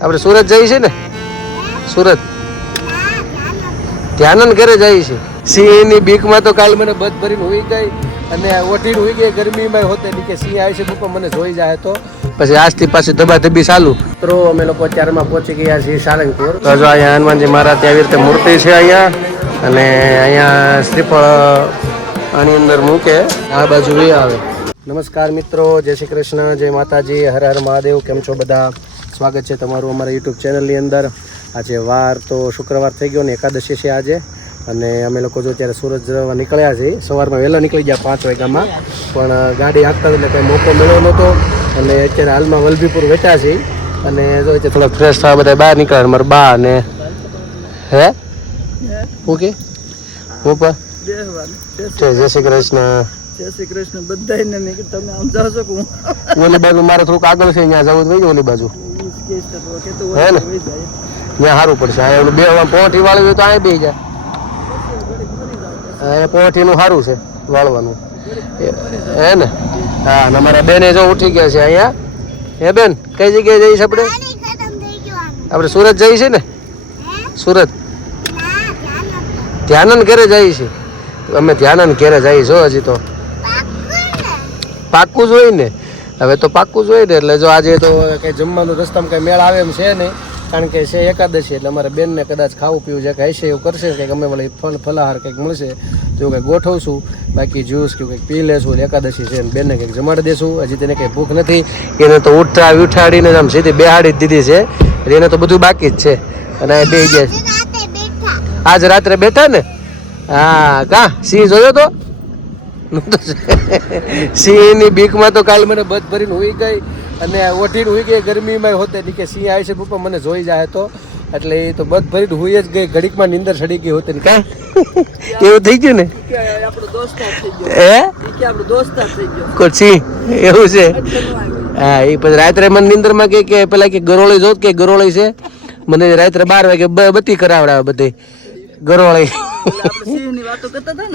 આપણે સુરત જઈએ છીએ ને, સુરત ધ્યાનન ઘરે જઈએ છીએ. સિંહની બીકમાં તો કાલ મને બધ ભરીને હોઈ ગઈ અને ઓઠીને હોઈ ગઈ ગરમીમાં હોતે કે સિંહ આવે છે પપ્પા મને જોઈ જાય તો પછી આજથી પાછી ધબાધબી ચાલુ. મિત્રો અમે લોકો અત્યારમાં પહોંચી ગયા છીએ સારંગપુર. તો જો અહીંયા હનુમાનજી મહારાજ આવી રીતે મૂર્તિ છે અહીંયા, અને અહીંયા શ્રીફળ આની અંદર મૂકે, આ બાજુ વી આવે. નમસ્કાર મિત્રો, જય શ્રી કૃષ્ણ, જય માતાજી, હર હર મહાદેવ. કેમ છો બધા? સ્વાગત છે તમારું અમારા યુટ્યુબ ચેનલની અંદર. આજે વાર તો શુક્રવાર થઈ ગયો ને એકાદશી છે આજે, અને અમે લોકો જો અત્યારે સુરત જવા નીકળ્યા છીએ. સવારમાં વહેલા નીકળી ગયા 5 વાગ્યામાં, પણ ગાડી હાંકતા એટલે કંઈ મોકો મળ્યો નહોતો. અને અત્યારે હાલમાં વલભીપુર બેઠા છીએ અને જો અત્યારે થોડા ફ્રેશ થવા બધા બહાર નીકળ્યા. મારા બા અને હે ઓકે પપ્પા જય શ્રી કૃષ્ણ. જય શ્રી કૃષ્ણ બધાને. મેં કીધું તમે આમ જાઓ છો કે ઓલી બાજુ મારે થોડુંક આગળ છે, ત્યાં જવું હોય ઓલી બાજુ હે ને, ત્યાં સારું પડશે. આ ઓલું બે પોઠી વાળવી હોય તો અહીં બે જાય. અહીંયા પોઠીનું સારું છે વાળવાનું હે ને. હા, અને અમારા બેને જો ઉઠી ગયા છે અહીંયા. હે બેન, કઈ જગ્યાએ જઈશ આપણે? આપણે સુરત જઈએ છીએ ને, સુરત ધ્યાનન ઘરે જઈએ છીએ અમે. ધ્યાનન ઘરે જઈએ છો હજી તો પાક્કું જ હોય ને, હવે તો પાક્કું જ હોય ને. એટલે જો આજે તો કંઈ જમવાનું રસ્તામાં કંઈ મેળ આવે એમ છે નહીં, કારણ કે છે એકાદશી. એટલે અમારા બેનને કદાચ ખાવું પીવું જે કંઈ હશે એવું કરશે, કંઈક અમે વળી ફલાહાર કંઈક મળશે તો એવું કંઈક ગોઠવશું. બાકી જ્યુસ કે કંઈક પી લેશું. એકાદશી છે ને બેનને કંઈક જમાડી દેશું. હજી તેને કંઈ ભૂખ નથી, એને તો ઉઠાડીને આમ સીધી બેહાડી જ દીધી છે. એટલે એને તો બધું બાકી જ છે. અને બે ગયા આજ રાત્રે બેઠા ને. હા, કા સિંહ જોયો તો? સિંહની બીકમાં તો કાલ મને બધ ભરીને હોઈ ગઈ અને ઓઠીને હોઈ ગઈ ગરમીમાં હોતે કે સિંહ આવે છે પપ્પા મને જોઈ જાય તો. એટલે એ તો બધ ભરીને હોઈ જ ગઈ, ઘડીકમાં નીંદર ચડી ગઈ હોતી ને. કા એવું થઈ ગયું ને, કોણ સિંહ એવું છે? હા, એ પછી રાત્રે મને નીંદરમાં કે પેલા કે ગરોળી જોત કે ગરોળી છે. મને રાત્રે 12 વાગે બત્તી કરાવડાવે બધી ગરોળી.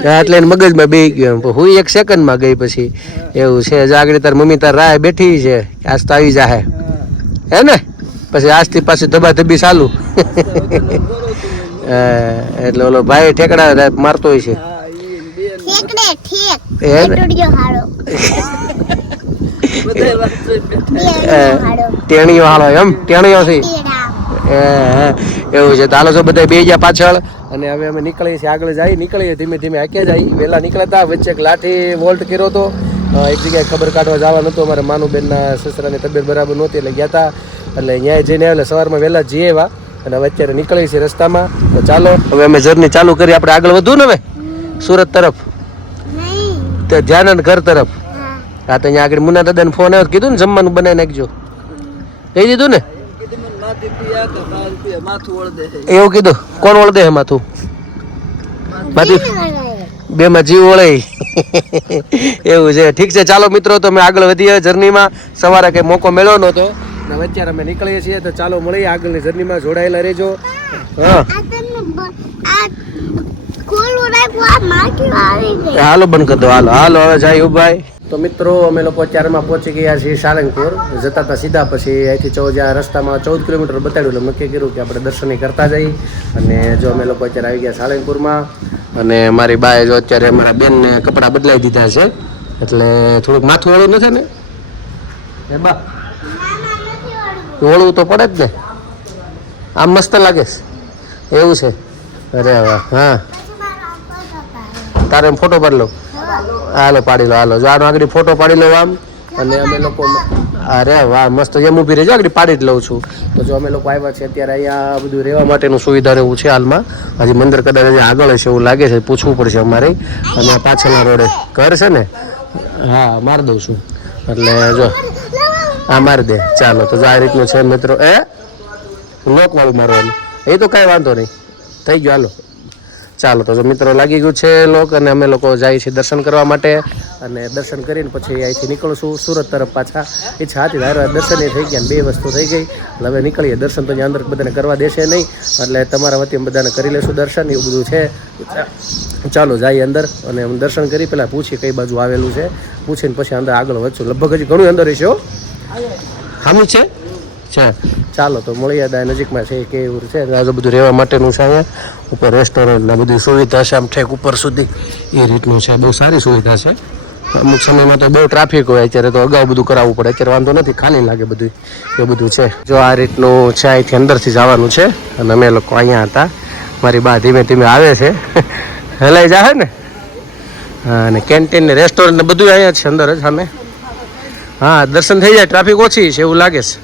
એટલે એને મગજમાં બે ગયો. હું 1 સેકન્ડમાં ગઈ પછી એવું છે. આગળ તાર મમ્મી તાર રાહ બેઠી છે, આજ તો આવી જાહે હે ને. પછી આજથી પાછી ધબાધબી ચાલુ. એટલે ઓલો ભાઈ ઠેકડા મારતો હોય છે. ટેણીઓ હાલો એમ, ટેણીઓ છે એવું છે. તો હાલો છો બધા બે ગયા પાછળ, અને હવે અમે નીકળીએ છીએ આગળ નીકળીએ ધીમે ધીમે હાક્યા જાય. વહેલા નીકળતા વચ્ચે એક લાઠી વોલ્ટ કર્યો હતો. એક જગ્યાએ ખબર કાઢવા જવાનું હતું. અમારે માનુબેનના સસરાની તબિયત બરાબર નહોતી એટલે ગયા હતા. એટલે અહીંયા જઈને એટલે સવારમાં વહેલા જઈએ એવા, અને હવે અત્યારે નીકળીએ છીએ રસ્તામાં. તો ચાલો હવે અમે જર્ની ચાલુ કરી. આપણે આગળ વધવું ને હવે સુરત તરફ, તો ધ્યાનન ઘર તરફ. હા, તો અહીંયા આગળ મુના દાદાને ફોન આવ્યો, કીધું ને જમવાનું બનાવી નાખજો, કહી દીધું ને. એવું કીધું? કોણ વળદે હે માથું? બે માં જીવ વળે એવું છે. ઠીક છે, ચાલો મિત્રો તો અમે આગળ વધીએ જર્નીમાં. સવારે કઈ મોકો મળ્યો નહોતો, અત્યારે અમે નીકળીએ છીએ. તો ચાલો મળીએ આગળની જર્નીમાં, જોડાયેલા રહેજો. હા હાલો બંધ કરી દો. હાલો હાલો હવે જાય ભાઈ. તો મિત્રો અમે લોકો અત્યારમાં પહોંચી ગયા છીએ સારંગપુર. જતા હતા સીધા, પછી અહીંથી જ્યાં રસ્તામાં 14 કિલોમીટર બતાવ્યું એટલે નક્કી કર્યું કે આપણે દર્શન કરતા જઈએ. અને જો અમે લોકો અત્યારે આવી ગયા સારંગપુરમાં, અને મારી બાએ જો અત્યારે મારા બેનને કપડાં બદલાવી દીધા છે, એટલે થોડુંક માથું વળું નથી ને એ બા? વળવું તો પડે જ ને, આમ મસ્ત લાગે છે એવું છે. અરે વાહ. હા, તારે ફોટો પાડી લો. હાલો પાડી લો. હાલો જો આનો આગળ ફોટો પાડી લો આમ. અને અમે લોકો અરે વાહ મસ્ત એમ ઊભી રહેજો, આગળ પાડી જ લઉં છું. તો જો અમે લોકો આવ્યા છે અત્યારે અહીંયા બધું રહેવા માટેનું સુવિધા રહેવું છે હાલમાં. હજી મંદિર કદાચ હજી આગળ છે એવું લાગે છે, પૂછવું પડશે અમારે. અને પાછળના રોડે ઘર છે ને. હા મારી દઉં છું, એટલે જો હા મારી દે. ચાલો તો જો આ રીતનું છે મિત્રો. લોકવાળું મારવાનું એ તો કાંઈ વાંધો નહીં, થઈ ગયો. હાલો ચાલો તો જો મિત્રો લાગી ગયું છે લોક, અને અમે લોકો જઈએ છીએ દર્શન કરવા માટે. અને દર્શન કરીને પછી અહીંથી નીકળશું સુરત તરફ પાછા. ઈચ્છા હતી ધારો દર્શન એ થઈ ગયા, 2 વસ્તુ થઈ ગઈ. એટલે હવે નીકળીએ. દર્શન તો અહીંયા અંદર બધાને કરવા દેશે નહીં, એટલે તમારા વતી બધાને કરી લેશું દર્શન. એવું બધું છે. ચાલો જઈએ અંદર અને દર્શન કરી. પહેલાં પૂછીએ કઈ બાજુ આવેલું છે, પૂછીને પછી અંદર આગળ વધશું. લગભગ હજી ઘણું અંદર હશે. હો હામી છે. છે. ચાલો તો મળીએ ત્યાં નજીકમાં છે કે એવું છે આ બધું રહેવા માટેનું છે અહીંયા ઉપર રેસ્ટોરન્ટ ને બધી સુવિધા છે આમ ઠેક ઉપર સુધી એ રીતનું છે બહુ સારી સુવિધા છે. અમુક સમયમાં તો બહુ ટ્રાફિક હોય અત્યારે તો અગાઉ બધું કરાવવું પડે અત્યારે વાંધો નથી ખાલી લાગે બધું એ બધું છે. જો આ રીતનું છે અહીંથી અંદરથી જવાનું છે અને અમે લોકો અહીંયા હતા મારી બા ધીમે ધીમે આવે છે હલાઈ જાહે ને. હા અને કેન્ટીન ને રેસ્ટોરન્ટ ને બધું અહીંયા છે અંદર જ સામે. હા દર્શન થઈ જાય ટ્રાફિક ઓછી છે એવું લાગે છે.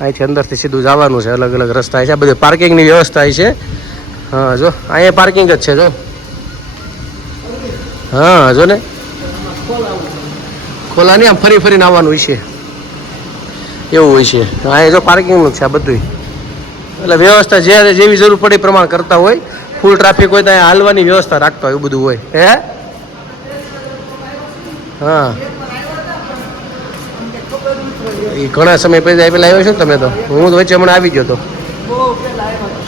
અહીંથી અંદરથી સીધું જવાનું છે અલગ અલગ રસ્તા છે બધી પાર્કિંગની વ્યવસ્થા છે. હા જો અહીંયા પાર્કિંગ જ છે જો. હા જો ને ખોલા નહીં આમ ફરી ફરીને આવવાનું હોય છે એવું હોય છે. અહીંયા જો પાર્કિંગનું છે આ બધું એટલે વ્યવસ્થા જ્યારે જેવી જરૂર પડે એ પ્રમાણે કરતા હોય. ફૂલ ટ્રાફિક હોય તો અહીંયા હાલવાની વ્યવસ્થા રાખતા હોય એવું બધું હોય હે. હા એ ઘણા સમય પહેલા આવ્યો છો ને તમે તો હું તો વચ્ચે હમણાં આવી ગયો તો.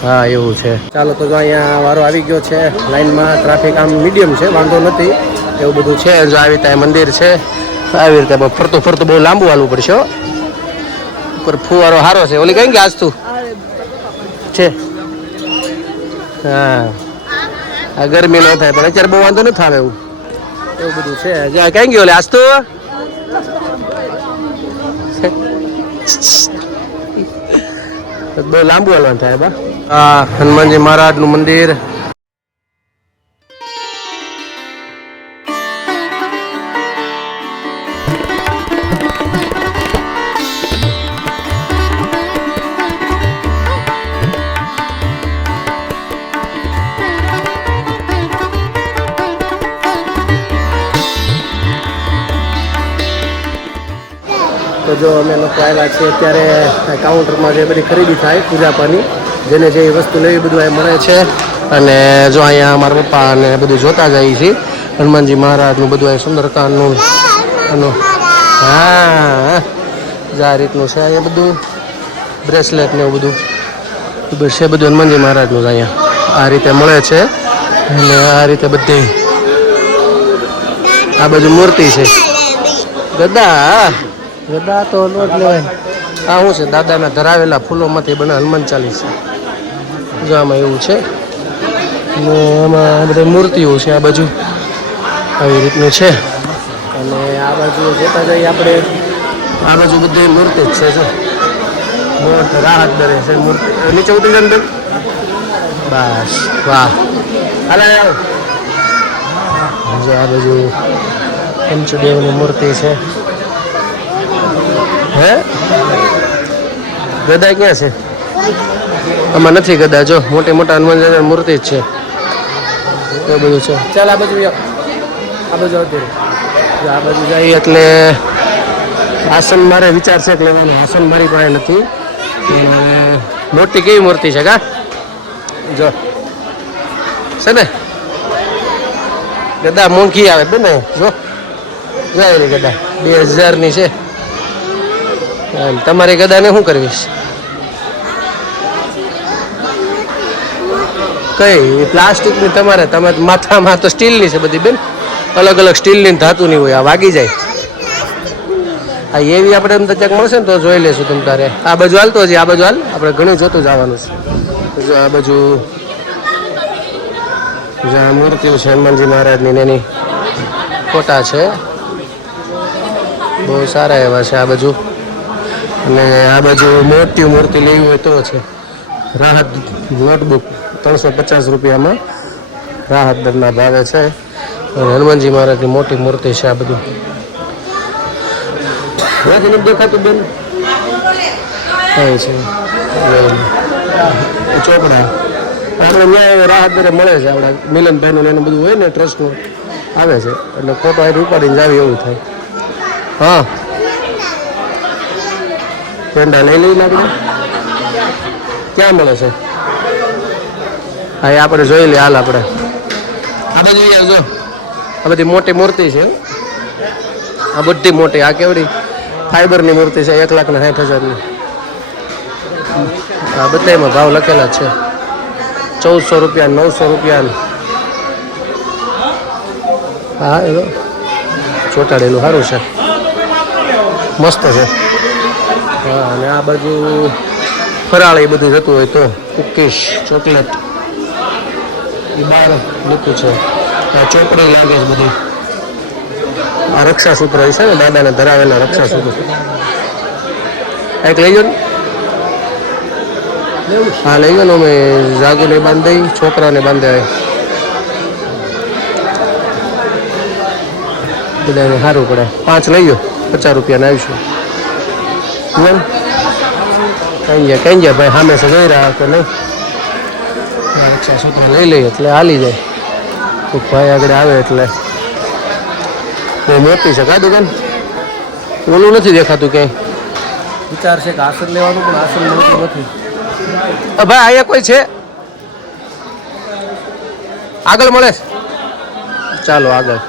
હા એવું છે. ચાલો તો જો અહીંયા વારો આવી ગયો છે લાઈનમાં ટ્રાફિક આમ મીડિયમ છે વાંધો નથી એવું બધું છે. જો આવી રીતે મંદિર છે આવી રીતે ફરતું ફરતું બહુ લાંબુ હાલવું પડશે. ઉપર ફુવારો સારો છે ઓલી કઈ કે આજ તું છે. હા આ ગરમી ન થાય પણ અત્યારે બહુ વાંધો નથી આવે એવું એવું બધું છે. જ્યાં કઈ ગયો આજ તો બહુ લાંબુ હાલવાનું થાય બા. આ હનુમાનજી મહારાજનું મંદિર તો જો અમે લોકો આવ્યા છીએ અત્યારે કાઉન્ટરમાં જે બધી ખરીદી થાય પૂજા પાની જેને જે વસ્તુ લેવી બધું અહીં મળે છે. અને જો અહીંયા મારા પપ્પા અને બધું જોતા જઈએ છીએ હનુમાનજી મહારાજનું બધું અહીં સુંદરકાંડનું એનું. હા આ રીતનું છે અહીંયા બધું બ્રેસલેટ ને એવું બધું છે બધું હનુમાનજી મહારાજનું અહીંયા આ રીતે મળે છે. અને આ રીતે બધી આ બાજુ મૂર્તિ છે ગદા ગદા તો નોટ લેવાય. આ શું છે દાદાના ધરાવેલા ફૂલોમાંથી બને હનુમાન ચાલીસા જો આમાં એવું છે. ને આમાં બધી મૂર્તિઓ છે આ બાજુ આવી રીતનું છે. અને આ બાજુ જોતા જઈએ આપણે આ બાજુ બધી મૂર્તિ જ છે જો મોટ રાહત દરે છે મૂર્તિ નીચે ઉતરી જાય બેન બસ વાહ હાલે જો આ બાજુ પંચદેવની મૂર્તિ છે. હે ગદા ક્યાં છે આમાં નથી ગદા જો મોટી મોટા હનુમાન મૂર્તિ જ છે એ બધું છે. ચાલ આ બાજુ આ બાજુ આવતી આ બાજુ જઈએ એટલે આસન મારે વિચાર છે કે લેવાનું આસન મારી પાસે નથી. મોટી કેવી મૂર્તિ છે કા જો છે ને ગદા મોંઘી આવે બેન જો જાય ગદા 2000ની છે. તમારી ગદાને શું કરવીશ કઈ પ્લાસ્ટિકની તમારે તમે માથામાં તો સ્ટીલની છે બધી બેન અલગ અલગ સ્ટીલની ધાતુની હોય આ વાગી જાય. આ એવી આપણે એમ તો ક્યાંક મળશે ને તો જોઈ લેશું તમ તારે. આ બાજુ હાલતો હજી આ બાજુ હાલ આપણે ઘણું જોતું જવાનું છે. જો આ બાજુ જ્યાં મૂર્તિઓ છે હનુમાનજી મહારાજની એની ફોટા છે બહુ સારા એવા છે આ બાજુ. અને આ બાજુ મોટી મૂર્તિ લેવી હોય તો છે રાહત નોટબુક 350 રૂપિયામાં રાહત દરના ભાવે છે. અને હનુમાનજી મહારાજની મોટી મૂર્તિ છે આ બધું દેખાતું બેન કઈ છે ચોપડા આપણે ન્યાય રાહત દરે મળે છે. આપણા મિલનભાઈનું એનું બધું હોય ને ટ્રસ્ટનું આવે છે એટલે ફોટો અહીં ઉપાડીને જાવી એવું થાય. હા પેંડા લઈ લઈ લાગે ક્યાં મળે છે હા એ આપણે જોઈ લઈએ હાલ આપણે આ બાજુ જો આ બધી મોટી મૂર્તિ છે આ બધી મોટી આ કેવડી ફાઈબરની મૂર્તિ છે 1,60,000ની. આ બધામાં ભાવ લખેલા છે 1400 રૂપિયા 900 રૂપિયા. હા એ ચોટાડેલું સારું છે મસ્ત છે હા અને આ બાજુ ફરાળ એ બધું જતું હોય તો કુકીઝ ચોકલેટ એ બહાર મૂક્યું છે. આ ચોપડી લાગે છે બધી. આ રક્ષાસૂત્ર છે ને દાદાને ધરાવેલા રક્ષાસૂત્ર. એક લઈ ગયો ને હા લઈ ગયો ને અમે જાગુને બાંધી છોકરાને બાંધે બધાને સારું પડે. 5 લઈ ગયો 50 રૂપિયાને આવીશું. કઈ ગયા ભાઈ સામે સે જોઈ રહ્યા કે નહીં. રક્ષાસૂત્ર લઈ લઈએ એટલે હાલી જાય. ભાઈ આગળ આવે એટલે બહુ મોટી છે કા દુકાન. ઓલું નથી દેખાતું ક્યાંય. વિચાર છે કે આસન લેવાનું પણ આસન મળતું નથી. ભાઈ અહીંયા કોઈ છે આગળ મળે છે? ચાલો આગળ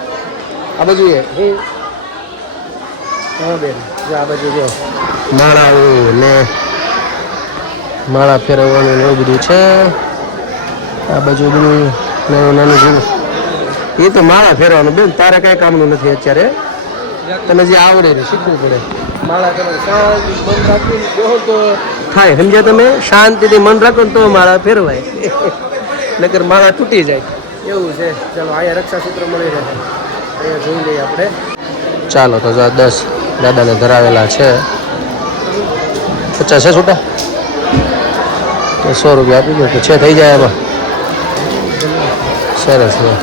આ બાજુ હા બેન જો આ બાજુ જો માળા ને માળા ફેરવવાનું ને એવું બધું છે. આ બાજુ બધું નાનું નાનું જેવું એ તો માળા ફેરવાનું બેન તારે કઈ કામનું નથી અત્યારે. તને જે આવડે ને શીખવું પડે. માળા તમે શાંતિ મન રાખીને બેહો તો થાય. સમજ્યા તમે? શાંતિથી મન રાખો ને તો માળા ફેરવાય. નકર માળા તૂટી જાય એવું છે. ચાલો અહીંયા રક્ષાસૂત્ર મળી રહે અહીંયા જોઈ લઈએ આપણે. ચાલો તો 10 દાદાને ધરાવેલા છે. 50 છે છૂટા તો 100 રૂપિયા આપી દો તો છે થઈ જાય એમાં. સરસ છે.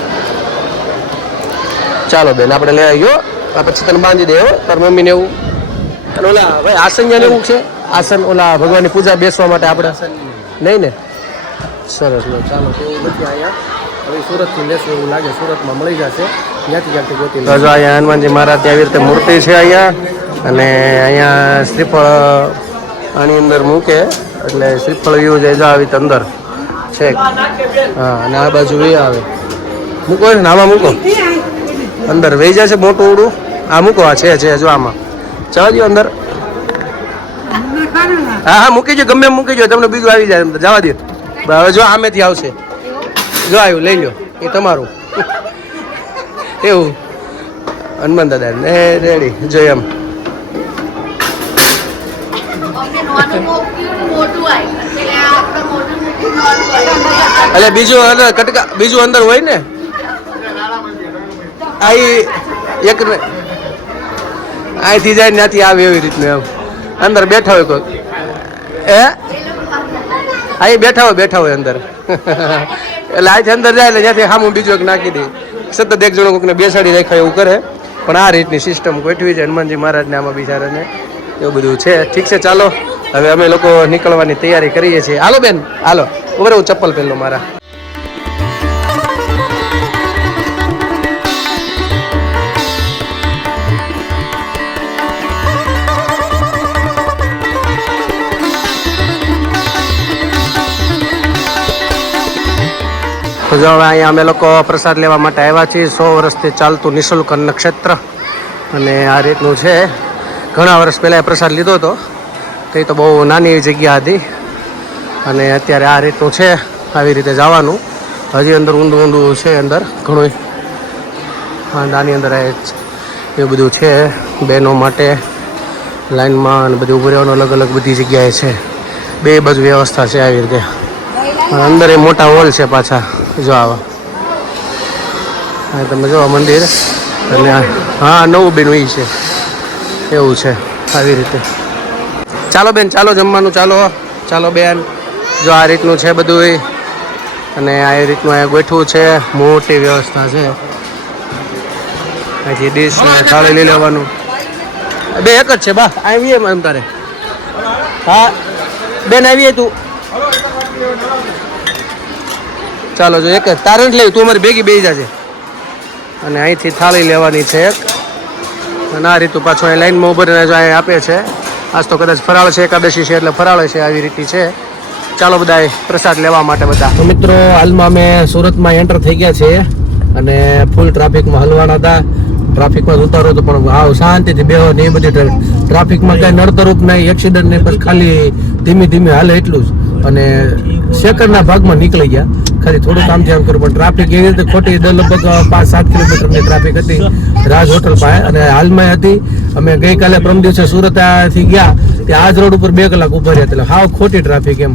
ચાલો બેન આપણે લઈ આવી ગયો. પછી તને બાંધી દે તાર મમ્મીને એવું. અને ઓલા ભાઈ આસન જ્યાં લેવું છે આસન ઓલા ભગવાનની પૂજા બેસવા માટે આપણે નહીં ને. સરસ લો ચાલો એવું નથી અહીંયા. હવે સુરતથી લેશું એવું લાગે. સુરતમાં મળી જશે ત્યાંથી ક્યાંથી ગોતી. તો જો અહીંયા હનુમાનજી મહારાજ આવી રીતે મૂર્તિ છે અહીંયા. અને અહીંયા શ્રીફળ આની અંદર મૂકે એટલે શ્રીફળ વ્યૂ જાય આવી રીતે અંદર છે. હા અને આ બાજુ એ આવે મૂકો ને આમાં મૂકો અંદર વહી જાય છે મોટું ઉડું. આ મૂકો આ છે જો આમાં જવા દો અંદર. હા હા મૂકી જો ગમે એમ મૂકી જો તમને બીજું આવી જાય અંદર જવા દો. હવે જો આમેથી આવશે જો આવ્યું લઈ લો એ તમારું. એવું હનુમાન દાદા ને રેડી જો એમ. એટલે બીજું અંદર કટકા બીજું અંદર હોય ને એક અહીંથી જાય ત્યાંથી આવે એવી રીતનું એમ. અંદર બેઠા હોય કોઈ અહીં બેઠા હોય અંદર. એટલે અહીંથી અંદર જાય એટલે ત્યાંથી સામું બીજું એક નાખી દે. સતત એક જણો કોઈકને બેસાડી રાખાય એવું કરે. પણ આ રીતની સિસ્ટમ ગોઠવી છે હનુમાનજી મહારાજને આમાં બિચારાને એવું બધું છે. ઠીક છે ચાલો હવે અમે લોકો નીકળવાની તૈયારી કરીએ છીએ. હાલો બેન હાલો ઉભરે હું ચપ્પલ પહેરલો મારા. તો જો હવે અહીંયા અમે લોકો પ્રસાદ લેવા માટે આવ્યા છીએ. 100 વર્ષથી ચાલતું નિઃશુલ્ક અન્ન ક્ષેત્ર અને આ રીતનું છે. ઘણા વર્ષ પહેલાં પ્રસાદ લીધો હતો તે તો બહુ નાની એવી જગ્યા હતી અને અત્યારે આ રીતનું છે. આવી રીતે જવાનું હજી અંદર ઊંડું છે અંદર ઘણું. આની અંદર એવું બધું છે બહેનો માટે લાઈનમાં અને બધું ઉભું રહેવાનું અલગ અલગ બધી જગ્યાએ છે. બે બાજુ વ્યવસ્થા છે આવી રીતે. અંદર એ મોટા હોલ છે પાછા જો આવા. તમે જો મંદિર અને હા નવું બેન એ છે એવું છે આવી રીતે. ચાલો બેન ચાલો જમવાનું ચાલો બેન. જો આ રીતનું છે બધું અને આ રીતનું અહીંયા ગોઠવું છે. મોટી વ્યવસ્થા છે. અહીંથી ડીશ થાળી લઈ લેવાનું. બે એક જ છે બા આવીએ એમ તારે. હા બેન આવીએ તું. ચાલો જો એક જ તારે જ લેવી તું અમારી ભેગી બેસી જશે. અને અહીંથી થાળી લેવાની છે એક. અને આ રીતું પાછું અહીં લાઈનમાં ઉભા રહીને જો અહીં આપે છે. આજ તો કદાચ ફરાળ છે એકાદશી છે એટલે ફરાળ છે આવી રીતે છે. ચાલો બધા પ્રસાદ લેવા માટે બધા. તો મિત્રો હાલમાં અમે સુરતમાં એન્ટર થઈ ગયા છીએ અને ફૂલ ટ્રાફિકમાં હલવાના હતા. ટ્રાફિકમાં ઉતારો તો પણ હાવ શાંતિથી બેહો ને એ બધી ટ્રાફિકમાં કાંઈ નડતરૂપ નહીં એક્સિડન્ટ નહીં બસ ખાલી ધીમે હાલે એટલું જ. અને સેકન્ડના ભાગમાં નીકળી ગયા. ખાલી થોડું કામ થયા કર્યું પણ ટ્રાફિક એવી રીતે ખોટી લગભગ 5-7 કિલોમીટરની ટ્રાફિક હતી રાજ હોટલ પાસે અને હાલમાં હતી અમે ગઈકાલે પ્રમ દિવસે સુરત થી ગયા ત્યાં આજ રોડ ઉપર 2 કલાક ઉભા રહ્યા એટલે હાવ ખોટી ટ્રાફિક એમ.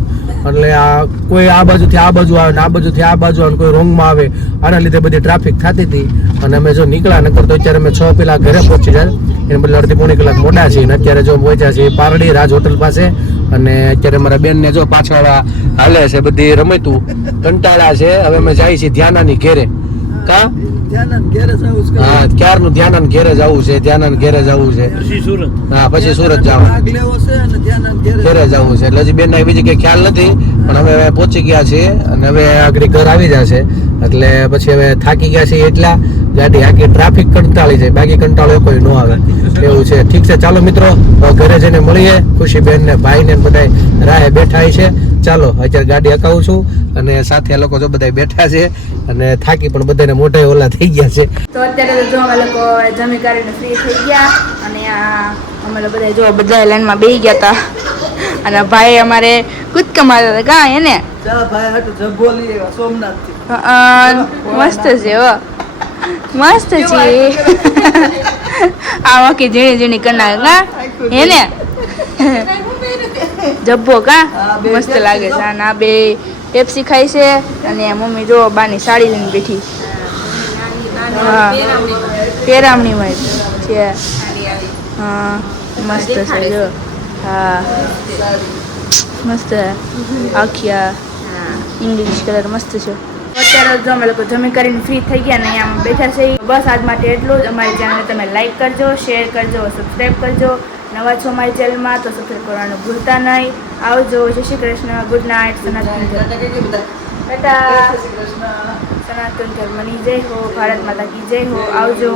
એટલે આ કોઈ આ બાજુથી આ બાજુ આવે ને આ બાજુથી આ બાજુ આવે ને કોઈ રોંગમાં આવે, આના લીધે બધી ટ્રાફિક થતી હતી. અને અમે જો નીકળ્યા નકર તો અત્યારે અમે 6 પેલા ઘરે પહોંચી જાય એને બદલે અડધી પોણી કલાક મોડા છીએ. અને અત્યારે જો પહોંચ્યા છીએ પારડી રાજ હોટલ પાસે. અને અત્યારે મારા બેન ને જો પાછળ હાલે છે બધી રમતું કંટાળા છે. હવે અમે જાય છીએ ધ્યાનાની ઘેરે. કા ધ્યાન ઘેરે જવું છે. હા, ક્યારનું ધ્યાન ઘેરે જવું છે, ધ્યાન ઘેરે જવું છે. હા, પછી સુરત જવાનું, ભાગ લેવો છે અને ધ્યાન ઘેરે જવું છે. એટલે હજી બેન ના બીજી કઈ ખ્યાલ નથી, પણ અમે હવે પહોંચી ગયા છીએ અને હવે આગળ ઘર આવી જશે. એટલે પછી હવે થાકી ગયા છીએ એટલા ગાડી આખી ટ્રાફિક કંટાળી જાય, બાકી કંટાળો કોઈ ન આવે એવું છે. ઠીક છે, ચાલો મિત્રો ઘરે જઈને મળીએ. ખુશી બેન ને ભાઈ ને બધા રાહે બેઠા છે. ચાલો અત્યારે ગાડી હકાવું છું અને સાથે લોકો જો બધા બેઠા છે અને થાકી પણ બધાને મોઢે ઓલા થઈ ગયા છે. તો અત્યારે તો જો અમે લોકો જમી કરીને ફ્રી થઈ ગયા અને અમે લોકો બધા જો બધા લાઈનમાં બેસી ગયા હતા અને ભાઈ અમારે કૂદકા મારતા હતા. કાં એને ચા ભાઈ હાટુ જબ્બો લઈ આવ્યા સોમનાથથી. મસ્ત છે હો, મસ્ત છે. આ વાકી ઝીણી ઝીણી કરના કાં એને જબ્બો કાં મસ્ત લાગે છે. અને આ બે પેપ્સી ખાય છે અને મમ્મી જો બાની સાડી લઈને બેઠી. હા, પેરામણીમાં છે. હા, મસ્ત છે જો. હા, મસ્ત આખિયા ઇંગ્લિશ કલર મસ્ત છે. અત્યારે જો અમે લોકો જમી કરીને ફ્રી થઈ ગયા ને અહીંયા બેઠા છે. બસ આજ માટે એટલું જ. અમારી ચેનલને તમે લાઈક કરજો, શેર કરજો, સબસ્ક્રાઈબ કરજો. નવા છો અમારી ચેનલમાં તો સબસ્ક્રાઈબ કરવાનું ભૂલતા નહીં. આવજો. જય શ્રી કૃષ્ણ. Good night. સનાતન ટાટા. સનાતન ધર્મની જય હો. ભારત માતા કી જય હો. આવજો.